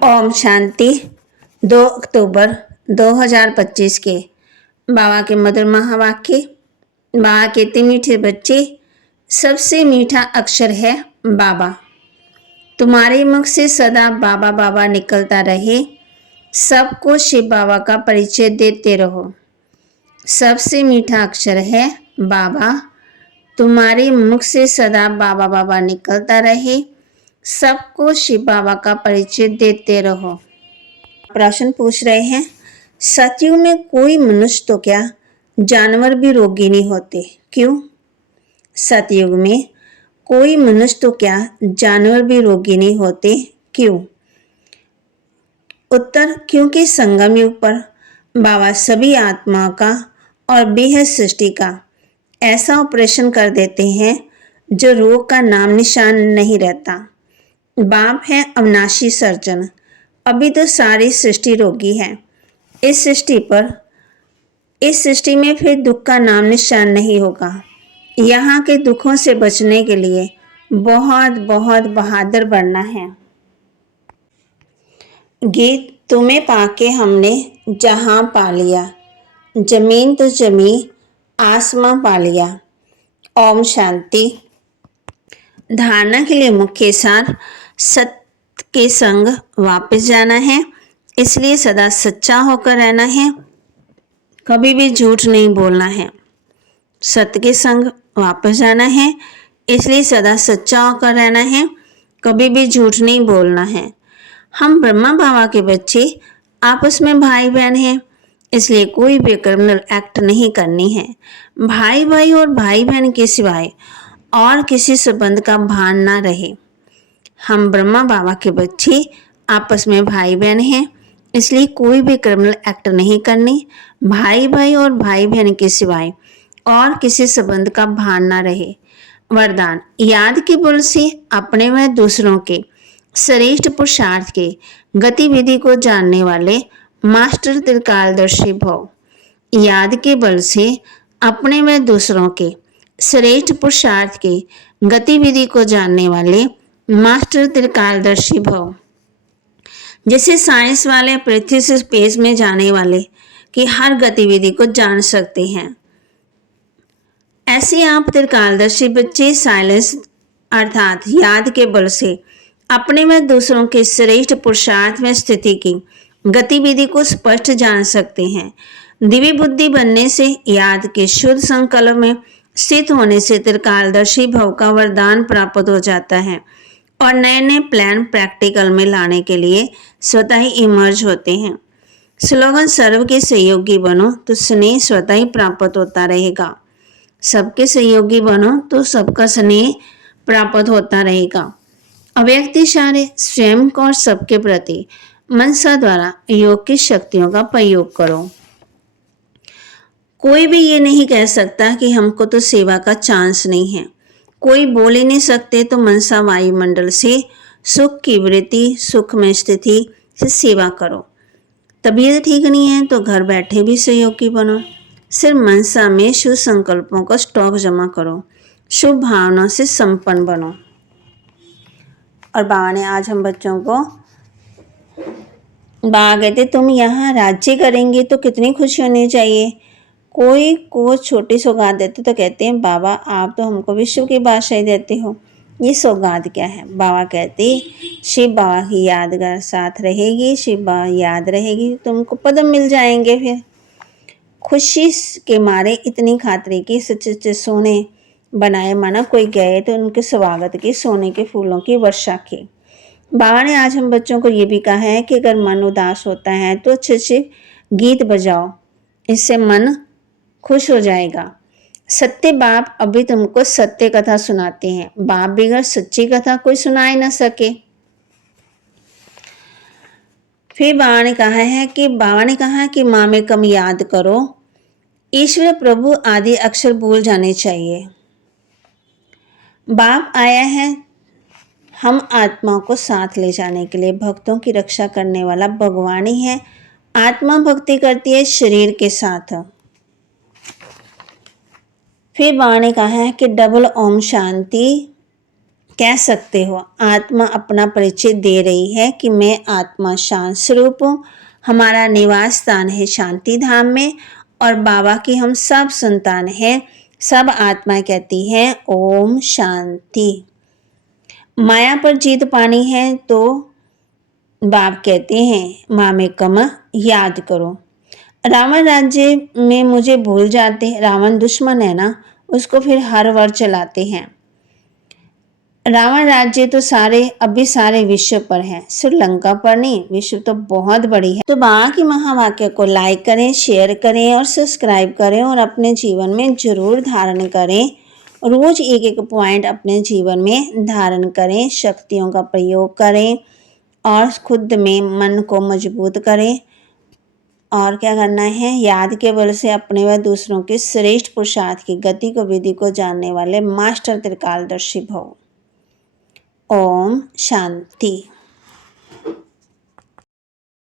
ओम शांति। 2 अक्टूबर 2025 के बाबा के मधुर महावाक्य। बाबा के इतने मीठे बच्चे, सबसे मीठा अक्षर है बाबा। तुम्हारे मुख से सदा बाबा बाबा निकलता रहे। सबको शिव बाबा का परिचय देते रहो। सबसे मीठा अक्षर है बाबा। तुम्हारे मुख से सदा बाबा बाबा निकलता रहे। सबको शिव बाबा का परिचय देते रहो। प्रश्न पूछ रहे हैं, सतयुग में कोई मनुष्य तो क्या जानवर भी रोगी नहीं होते, क्यों? सतयुग में कोई मनुष्य तो क्या जानवर भी रोगी नहीं होते, क्यों? उत्तर, क्योंकि संगम युग पर बाबा सभी आत्मा का और बेहद सृष्टि का ऐसा ऑपरेशन कर देते हैं जो रोग का नाम निशान नहीं रहता। बाप है अविनाशी सर्जन। अभी तो सारी सृष्टि रोगी है। इस सृष्टि में फिर दुख का नाम निशान नहीं होगा। यहाँ के दुखों से बचने के लिए बहुत बहुत बहादुर बनना है। गीत, तुम्हें पाके हमने जहां पा लिया, जमीन तो जमी आसमां पा लिया। ओम शांति। धारणा के लिए मुख्य सार, सत्य के संग वापस जाना है, इसलिए सदा सच्चा होकर रहना है, कभी भी झूठ नहीं बोलना है। सत्य के संग वापस जाना है, इसलिए सदा सच्चा होकर रहना है, कभी भी झूठ नहीं बोलना है। हम ब्रह्मा बाबा के बच्चे आपस में भाई बहन हैं, इसलिए कोई भी क्रिमिनल एक्ट नहीं करनी है। भाई भाई और भाई बहन के सिवाय और किसी संबंध का भान ना रहे। हम ब्रह्मा बाबा के बच्चे आपस में भाई बहन हैं, इसलिए कोई भी क्रिमिनल एक्ट नहीं करनी। भाई भाई और भाई बहन के सिवाय और किसी संबंध का भान ना रहे। वरदान, याद के बल से अपने व दूसरों के श्रेष्ठ पुरुषार्थ के गतिविधि को जानने वाले मास्टर त्रिकालदर्शी भव। याद के बल से अपने व दूसरों के श्रेष्ठ पुरुषार्थ के गतिविधि को जानने वाले मास्टर त्रिकालदर्शी भव। जैसे साइंस वाले पृथ्वी से स्पेस में जाने वाले की हर गतिविधि को जान सकते हैं, ऐसे आप त्रिकालदर्शी बच्चे साइलेंस अर्थात याद के बल से अपने में दूसरों के श्रेष्ठ पुरुषार्थ में स्थिति की गतिविधि को स्पष्ट जान सकते हैं। दिव्य बुद्धि बनने से, याद के शुद्ध संकल्प में स्थित होने से त्रिकालदर्शी भव का वरदान प्राप्त हो जाता है और नए नए प्लान प्रैक्टिकल में लाने के लिए स्वतः ही इमर्ज होते हैं। स्लोगन, सर्व के सहयोगी बनो तो स्नेह स्वतः ही प्राप्त होता रहेगा। सबके सहयोगी बनो तो सबका स्नेह प्राप्त होता रहेगा। अव्यक्त इशारे स्वयं को और सबके प्रति मनसा द्वारा योग की शक्तियों का प्रयोग करो। कोई भी ये नहीं कह सकता कि हमको तो सेवा का चांस नहीं है। कोई बोल ही नहीं सकते तो मनसा वायुमंडल से सुख की वृत्ति, सुख में स्थिति से सेवा करो। तबीयत ठीक नहीं है तो घर बैठे भी सहयोगी बनो। सिर्फ मनसा में शुभ संकल्पों का स्टॉक जमा करो। शुभ भावना से संपन्न बनो। और बाबा ने आज हम बच्चों को, बाबा कहते तुम यहाँ राज्य करेंगे तो कितनी खुशी होनी चाहिए। कोई को छोटी सौगात देते तो कहते हैं बाबा आप तो हमको विश्व की बादशाही देते हो, ये सौगात क्या है? बाबा कहते शिव बाबा की यादगार साथ रहेगी, शिव बाबा याद रहेगी, तुमको पदम मिल जाएंगे। फिर खुशी के मारे इतनी खातरे की सच्चे सोने बनाए, माना कोई गए तो उनके स्वागत के सोने के फूलों की वर्षा की। बाबा ने आज हम बच्चों को ये भी कहा है कि अगर मन उदास होता है तो अच्छे अच्छे गीत बजाओ, इससे मन खुश हो जाएगा। सत्य बाप अभी तुमको सत्य कथा सुनाते हैं। बाप बिगड़ सच्ची कथा कोई सुनाए ना सके। फिर बाबा ने कहा कि माँ में कम याद करो। ईश्वर प्रभु आदि अक्षर भूल जाने चाहिए। बाप आया है हम आत्माओं को साथ ले जाने के लिए। भक्तों की रक्षा करने वाला भगवान ही है। आत्मा भक्ति करती है शरीर के साथ। फिर बाबा ने कहा है कि डबल ओम शांति कह सकते हो। आत्मा अपना परिचय दे रही है कि मैं आत्मा शांत स्वरूप हूँ। हमारा निवास स्थान है शांति धाम में और बाबा की हम सब संतान हैं। सब आत्माएं कहती हैं ओम शांति। माया पर जीत पानी है तो बाप कहते हैं मामेकम याद करो। रावण राज्य में मुझे भूल जाते हैं। रावण दुश्मन है ना, उसको फिर हर वर चलाते हैं। रावण राज्य तो अभी सारे विश्व पर है, श्रीलंका पर नहीं। विश्व तो बहुत बड़ी है। तो बाबा की महावाक्य को लाइक करें, शेयर करें और सब्सक्राइब करें और अपने जीवन में जरूर धारण करें। रोज एक एक पॉइंट अपने जीवन में धारण करें, शक्तियों का प्रयोग करें और खुद में मन को मजबूत करें। और क्या करना है, याद के बल से अपने व दूसरों के श्रेष्ठ पुरुषार्थ की गति को विधि को जानने वाले मास्टर त्रिकालदर्शी भव। ओम शांति।